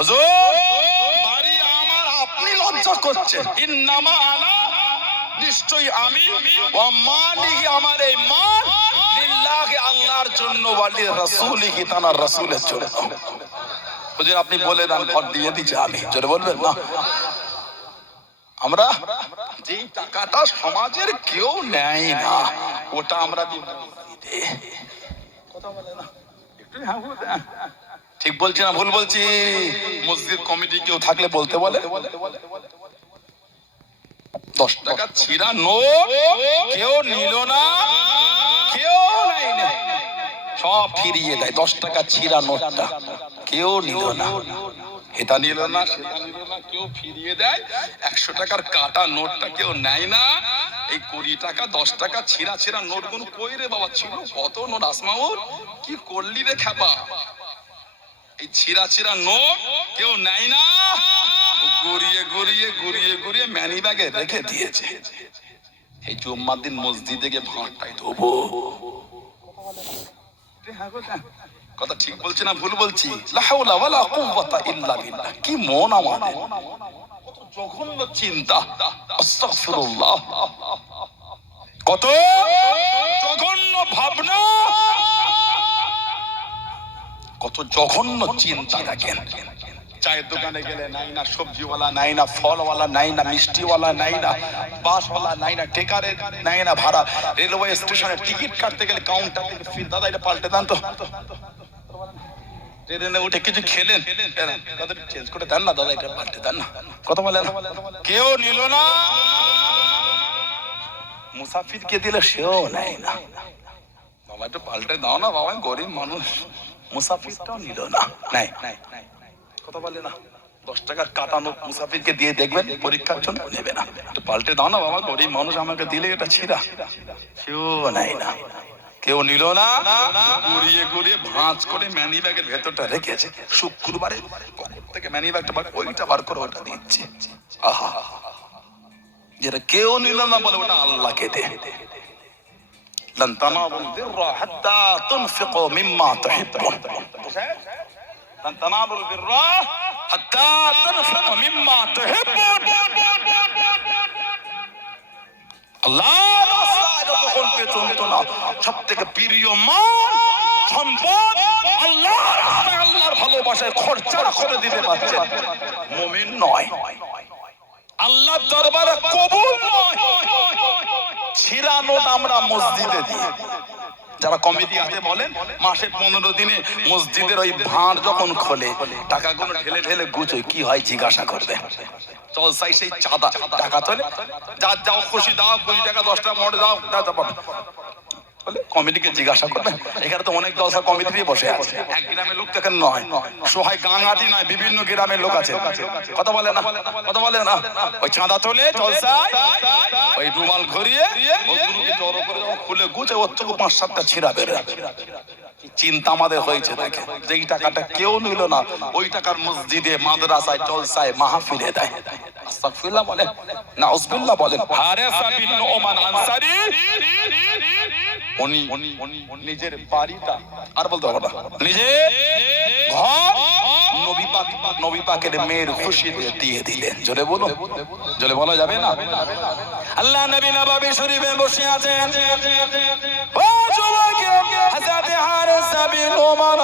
হুজুর বাড়ি আমার আপনি লজ্জা করছেন। ইন্নামা আনা নিশ্চয়ই আমি ওয়া মালিহি আমার এই মান লিল্লাহি আল্লাহর জন্য ওয়ালি রাসূলিহি তানার রাসূলের জন্য। হুজুর আপনি বলে দেন ভর দিয়ে দিচ্ছি আমি। জোরে বলবেন না? আমরা যে টাকাটা সমাজের কেউ নেয় না ওটা আমরা মসজিদে। কথা বলে না? একটু হ্যাঁ বলে দেন। ঠিক বলছি না, ভুল বলছি? মসজিদ কমিটি কেউ থাকলে বলতে বলে? দশ টাকা ছিঁড়া নোট কেউ নিল না সব ফিরিয়ে দেয়, দশ টাকা ছিঁড়া নোটটা, কেউ নিল না। এটা নিল না কেউ ফিরিয়ে দেয়। একশো টাকার কাটা নোটটা কেউ নেয় না। এই কুড়ি টাকা, দশ টাকা ছিঁড়া ছিঁড়া নোটগুলো কই রে বাবা? ছিল কত নোট আসমাউর কি করলি রে খেপা এই নোট কেউ নেয় না। গড়িয়ে গড়িয়ে গড়িয়ে গড়িয়ে ম্যানি ব্যাগে রেখে দিয়েছে। এই জুম্মার দিন মসজিদে গিয়ে ভাঁটটাই ধোবো। কথা ঠিক বলছি না ভুল বলছি? লা হাওলা ওয়ালা কুওয়াতা ইল্লা বিল্লাহ। কি মন আমাদের। কত জঘন্য চিন্তা। আস্তাগফিরুল্লাহ। কত জঘন্য ভাবনা কত জঘন্য চিন্তা দেখেন। চায়ের দোকানে গেলে নাই না সবজিওয়ালা, নাই না ফলওয়ালা, নাই না মিষ্টিওয়ালা, নাই না বাসওয়ালা, নাই না টেকারে নাই না ভাড়া। রেলওয়ে স্টেশনে টিকিট কাটতে গেলে কাউন্টার থেকে দাদা এটা পাল্টে দেন তো। ট্রেনে উঠে কিছু খেলেন? দাদা চেঞ্জ করে দেন না, দাদা এটা পাল্টে দেন না। কথা বলেন। কেউ নিল না। মুসাফিরকে দিলে সেও নেয় না। বাবা একটু পাল্টে দাও না, বাবা, গরিব মানুষ। মুসাফিরটাও নিল না। নাই। কথা বলে না। দশ টাকার কাটানো মুসাফিরকে দিয়ে দেখবেন, পরীক্ষার জন্য নেবে না। একটু পাল্টে দাও না বাবা, গরিব মানুষ আমাকে দিলে এটা ছিঁড়া। কেউ নাই না। কেউ নিল না। গড়িয়ে গড়িয়ে ভাঁজ করে ম্যানি ব্যাগের ভেতরটা রেখেছে। শুক্রবারে পকেট থেকে ম্যানি ব্যাগটা বার ওইটা বার করে ওটা দিচ্ছে। আহা। যেটা কেউ নিল না বলে ওটা আল্লাহকে দে। لن تنالوا البر حتى تنفقوا مما تحبون لن تنالوا البر حتى تنفقوا مما تحبون আল্লাহ রাস্তায় যতক্ষণ পেছন তো না সব থেকে প্রিয় মান সম্পদ আল্লাহ রাস্তায় আল্লাহর ভালোবাসায় খরচা করে দিতে পারছে মুমিন নয় আল্লাহর দরবারে কবুল নয় ছিঁড়া আমরা মসজিদে দিই। যারা কমিটি আছে বলেন, মাসে পনেরো দিনে মসজিদের ওই ভাঁড় যখন খোলে, টাকাগুলো ঢেলে ঢেলে গুছোয় কি হয় জিজ্ঞাসা করবে? চল সাই চাঁদা, টাকা তোলে। যার যাও খুশি দাও, কুড়ি টাকা, দশ টাকা মোট দাও দাও কমিটিকে জিজ্ঞাসা করবেন এখানে তো অনেক দলসা কমিটি দিয়ে বসে আছে। এক গ্রামের লোক দেখেন নয়। সহায় গাঙাটি নয়, বিভিন্ন গ্রামের লোক আছে। কথা বলে না, কথা বলে না। ওই চাঁদা তোলে ওই রুমাল ঘুরিয়ে খুলে গুছে ওর থেকে পাঁচ সাতটা ছিঁড়া বেরো চিন্তা আমাদের হয়েছে দেখে। যেই টাকাটা কেউ নিল না, ওই টাকার মসজিদে, মাদ্রাসায়, জলসায় মাহফিলে দেয়। আস্তাগফিরুল্লাহ বলে না উসবিল্লাহ বলেন হারেসা বিন ওমান আনসারী উনি নিজের বাড়িটা, আর বলতে হবে না, নিজের ঘর নবী পাকের মেয়ের খুশিতে দিয়ে দিলেন। জোরে বলো জোরে বলা যাবে না? আল্লাহ নবী নবাবি শরীফে বসে আছেন। ও যুবক হাজাতে হারেসা বিন ওমর